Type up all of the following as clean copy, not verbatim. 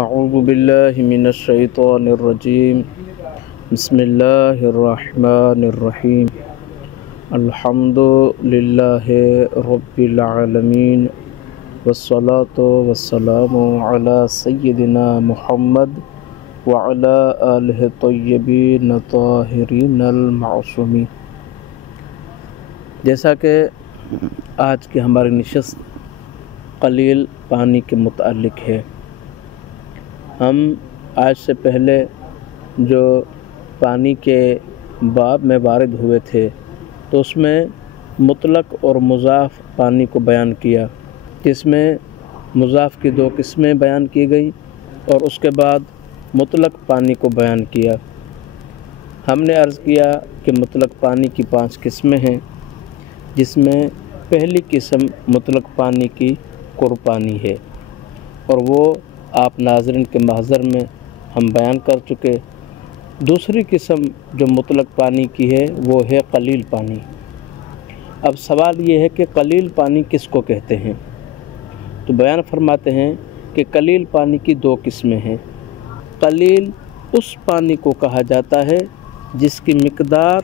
اعوذ باللہ من الشیطان الرجیم بسم اللہ الرحمن الرحیم الحمد للہ رب العالمین والصلاة والسلام علی سیدنا محمد وعلی آلہ الطیبین الطاہرین المعصومین۔ جیسا کہ آج کی ہماری نشست قلیل پانی کے متعلق ہے، ہم آج سے پہلے جو پانی کے باب میں وارد ہوئے تھے تو اس میں مطلق اور مضاف پانی کو بیان کیا، جس میں مضاف کی دو قسمیں بیان کی گئی اور اس کے بعد مطلق پانی کو بیان کیا۔ ہم نے عرض کیا کہ مطلق پانی کی 5 قسمیں ہیں، جس میں پہلی قسم مطلق پانی کی قرب پانی ہے اور وہ آپ ناظرین کے محضر میں ہم بیان کر چکے۔ دوسری قسم جو مطلق پانی کی ہے وہ ہے قلیل پانی۔ اب سوال یہ ہے کہ قلیل پانی کس کو کہتے ہیں؟ تو بیان فرماتے ہیں کہ قلیل پانی کی 2 قسمیں ہیں۔ قلیل اس پانی کو کہا جاتا ہے جس کی مقدار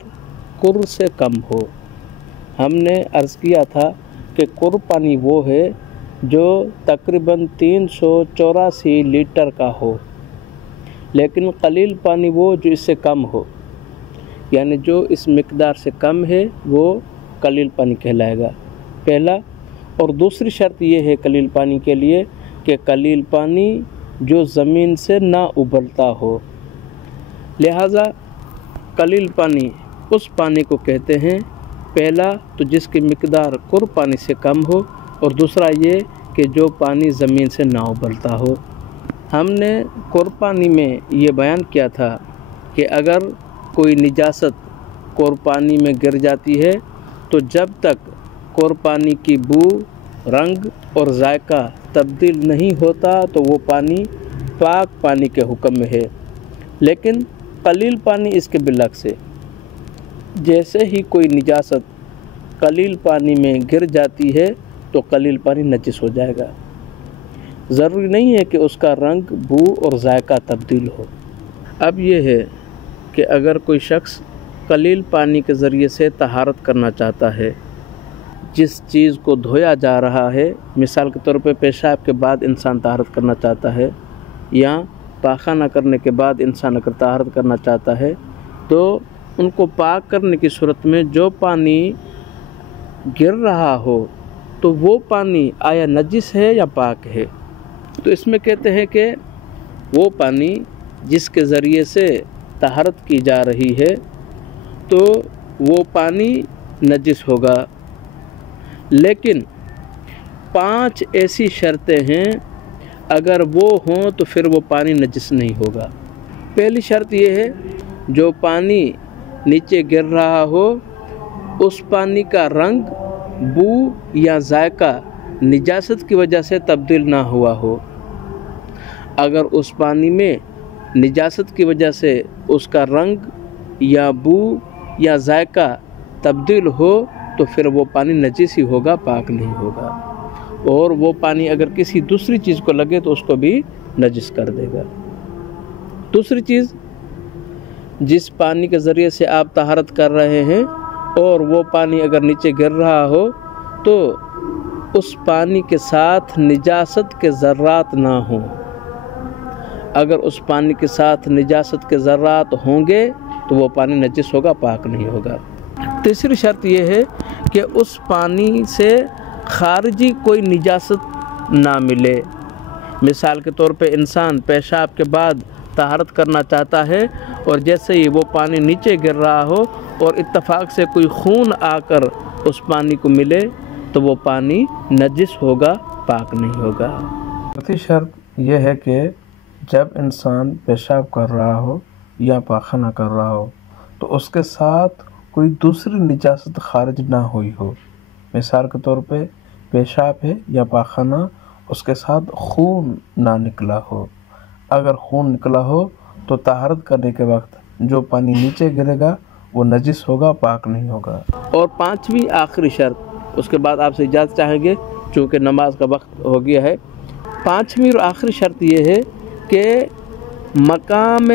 قر سے کم ہو۔ ہم نے عرض کیا تھا کہ قر پانی وہ ہے جو تقریباً 384 لیٹر کا ہو، لیکن قلیل پانی وہ جو اس سے کم ہو، یعنی جو اس مقدار سے کم ہے وہ قلیل پانی کہلائے گا، پہلا۔ اور دوسری شرط یہ ہے قلیل پانی کے لیے کہ قلیل پانی جو زمین سے نہ ابلتا ہو۔ لہذا قلیل پانی اس پانی کو کہتے ہیں، پہلا تو جس کی مقدار قر پانی سے کم ہو، اور دوسرا یہ کہ جو پانی زمین سے نہ ابلتا ہو۔ ہم نے قر پانی میں یہ بیان کیا تھا کہ اگر کوئی نجاست قر پانی میں گر جاتی ہے تو جب تک قر پانی کی بو، رنگ اور ذائقہ تبدیل نہیں ہوتا تو وہ پانی پاک پانی کے حکم میں ہے، لیکن قلیل پانی اس کے برعکس ہے۔ جیسے ہی کوئی نجاست قلیل پانی میں گر جاتی ہے تو قلیل پانی نجس ہو جائے گا، ضروری نہیں ہے کہ اس کا رنگ، بو اور ذائقہ تبدیل ہو۔ اب یہ ہے کہ اگر کوئی شخص قلیل پانی کے ذریعے سے طہارت کرنا چاہتا ہے، جس چیز کو دھویا جا رہا ہے، مثال کے طور پہ پیشاب کے بعد انسان طہارت کرنا چاہتا ہے یا پاخانہ کرنے کے بعد انسان اگر طہارت کرنا چاہتا ہے، تو ان کو پاک کرنے کی صورت میں جو پانی گر رہا ہو تو وہ پانی آیا نجس ہے یا پاک ہے؟ تو اس میں کہتے ہیں کہ وہ پانی جس کے ذریعے سے طہارت کی جا رہی ہے تو وہ پانی نجس ہوگا، لیکن 5 ایسی شرطیں ہیں، اگر وہ ہوں تو پھر وہ پانی نجس نہیں ہوگا۔ پہلی شرط یہ ہے جو پانی نیچے گر رہا ہو اس پانی کا رنگ، بو یا ذائقہ نجاست کی وجہ سے تبدیل نہ ہوا ہو۔ اگر اس پانی میں نجاست کی وجہ سے اس کا رنگ یا بو یا ذائقہ تبدیل ہو تو پھر وہ پانی نجس ہی ہوگا، پاک نہیں ہوگا، اور وہ پانی اگر کسی دوسری چیز کو لگے تو اس کو بھی نجس کر دے گا۔ دوسری چیز، جس پانی کے ذریعے سے آپ طہارت کر رہے ہیں اور وہ پانی اگر نیچے گر رہا ہو تو اس پانی کے ساتھ نجاست کے ذرات نہ ہوں۔ اگر اس پانی کے ساتھ نجاست کے ذرات ہوں گے تو وہ پانی نجس ہوگا، پاک نہیں ہوگا۔ تیسری شرط یہ ہے کہ اس پانی سے خارجی کوئی نجاست نہ ملے۔ مثال کے طور پہ انسان پیشاب کے بعد طہارت کرنا چاہتا ہے اور جیسے ہی وہ پانی نیچے گر رہا ہو اور اتفاق سے کوئی خون آ کر اس پانی کو ملے تو وہ پانی نجس ہوگا، پاک نہیں ہوگا۔ چوتھی شرط یہ ہے کہ جب انسان پیشاب کر رہا ہو یا پاخانہ کر رہا ہو تو اس کے ساتھ کوئی دوسری نجاست خارج نہ ہوئی ہو۔ مثال کے طور پہ پیشاب ہے یا پاخانہ، اس کے ساتھ خون نہ نکلا ہو۔ اگر خون نکلا ہو تو طہارت کرنے کے وقت جو پانی نیچے گرے گا وہ نجس ہوگا، پاک نہیں ہوگا۔ اور 5ویں آخری شرط، اس کے بعد آپ سے اجازت چاہیں گے چونکہ نماز کا وقت ہو گیا ہے۔ 5ویں اور آخری شرط یہ ہے کہ مقام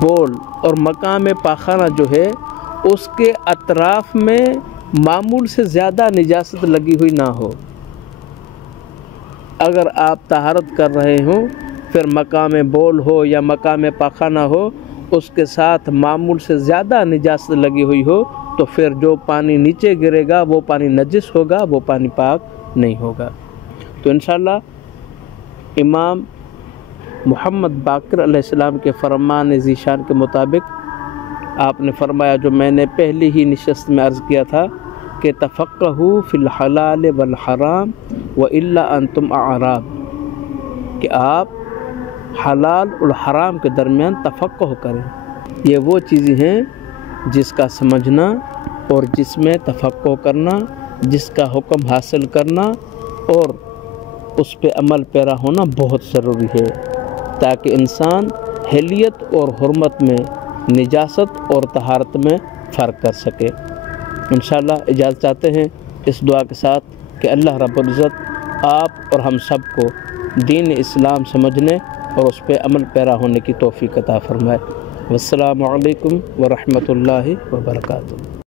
بول اور مقام پاخانہ جو ہے اس کے اطراف میں معمول سے زیادہ نجاست لگی ہوئی نہ ہو۔ اگر آپ طہارت کر رہے ہوں پھر مقام بول ہو یا مقام پاخانہ ہو اس کے ساتھ معمول سے زیادہ نجاست لگی ہوئی ہو تو پھر جو پانی نیچے گرے گا وہ پانی نجس ہوگا، وہ پانی پاک نہیں ہوگا۔ تو انشاءاللہ امام محمد باقر علیہ السلام کے فرمان ذیشان کے مطابق آپ نے فرمایا جو میں نے پہلی ہی نشست میں عرض کیا تھا کہ تفقہوا فی الحلال والحرام وإلا انتم اعراب، کہ آپ حلال اور حرام کے درمیان تفقہ کریں۔ یہ وہ چیزیں ہیں جس کا سمجھنا اور جس میں تفقہ کرنا، جس کا حکم حاصل کرنا اور اس پہ عمل پیرا ہونا بہت ضروری ہے تاکہ انسان حلیت اور حرمت میں، نجاست اور طہارت میں فرق کر سکے۔ انشاءاللہ اجازت چاہتے ہیں اس دعا کے ساتھ کہ اللہ رب العزت آپ اور ہم سب کو دین اسلام سمجھنے اور اس پہ عمل پیرا ہونے کی توفیق عطا فرمائے۔ والسلام علیکم ورحمۃ اللہ وبرکاتہ۔